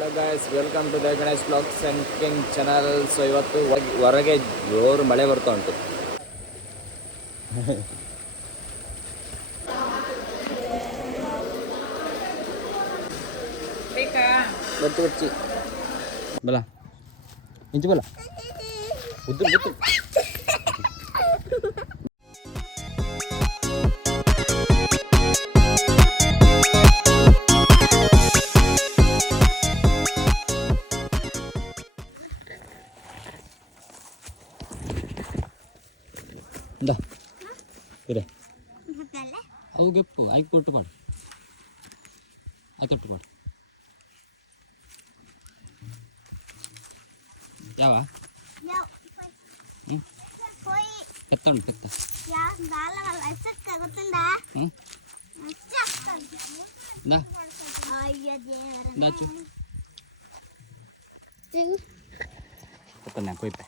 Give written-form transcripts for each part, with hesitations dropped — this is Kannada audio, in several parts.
Hello guys, welcome to the Ganesh blogs and cooking channel. So ಇವತ್ತು ಹೊರಗೆ ಜೋರು ಮಳೆ ಬರ್ತಾ ಉಂಟು. ಬಚ್ಚಿ ಬಚ್ಚಿ ಬಲ ಇಂಚು ಬಲ ಉದ್ದು ಉದ್ದು ಇಂದ ಇರೇ ಅವು ಗೆಪ್ಪು ಆಯ್ಕೆ ಕೊಟ್ಟು ಮಾಡು, ಆಯ್ತು ಮಾಡು. ಯಾವ ಪೆತ್ತ ಉಂಟು ಪೆತ್ತ ದಾಚು ಪೆತ್ತನ್ನ ಕೊಯ್ಪೆ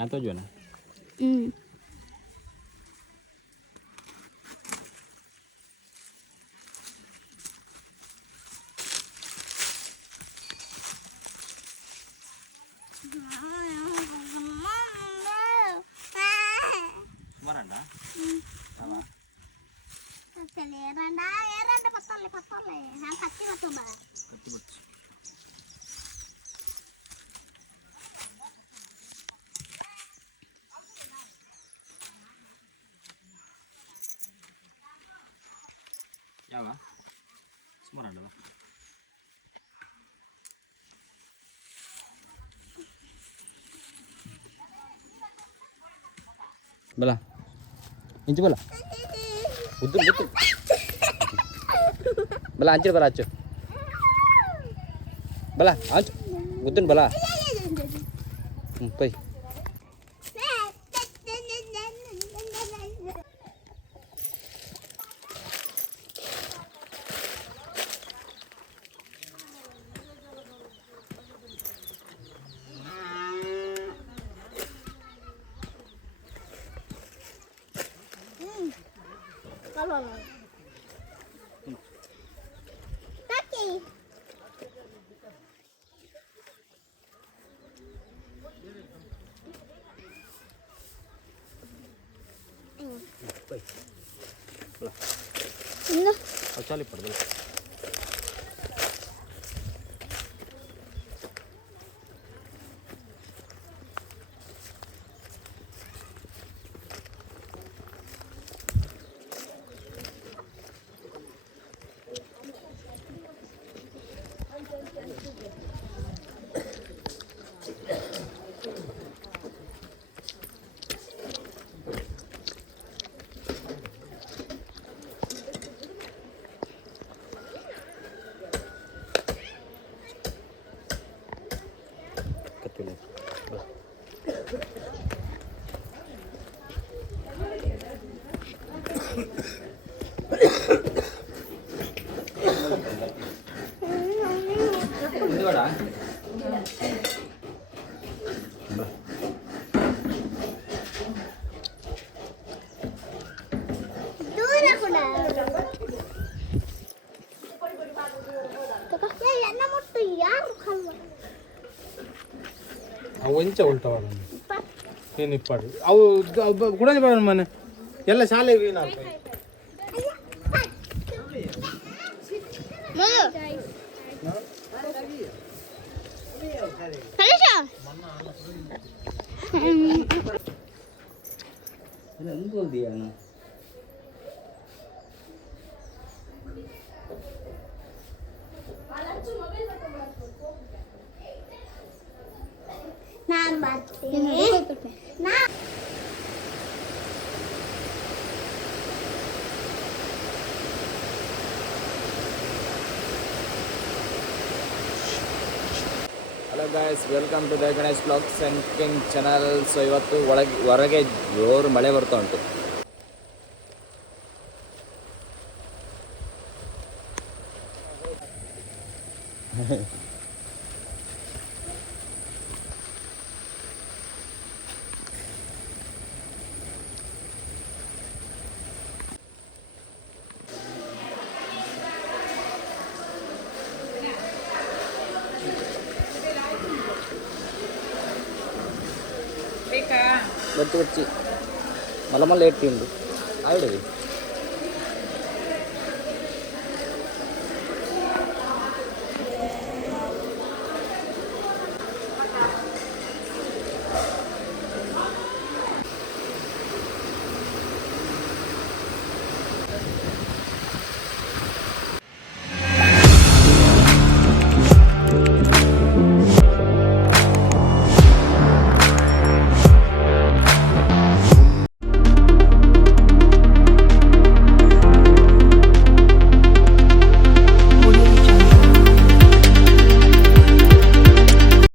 yang tujuan Maranda? Apa? Randa, randa patole, yang kecil tuh bah. Kecil. Yawa, semua ada lah. Bala, inci bala, betul betul. Bala ancur bala ancur. Bala ancur, betul bala. Pergi. Kaki. Ini. Cari pada. ಒಂಚ ಉಲ್ಟವ ಏನಿಪ್ಪಾಡು ಅವು ಗುಡಜಿ ಬಾಳ ಮನೆ ಎಲ್ಲ ಶಾಲೆ hello guys, welcome to the Ganesh blogs and cooking channel. So ಇವತ್ತು ಹೊರಗೆ ಜೋರು ಮಳೆ ಬರ್ತಾ ಉಂಟು. ಬಚ್ಚಿ ಬಚ್ಚಿ ಮಲ ಮಲ್ಲ ಇಟ್ಟಿಂದು ಆಯ್ಡವಿ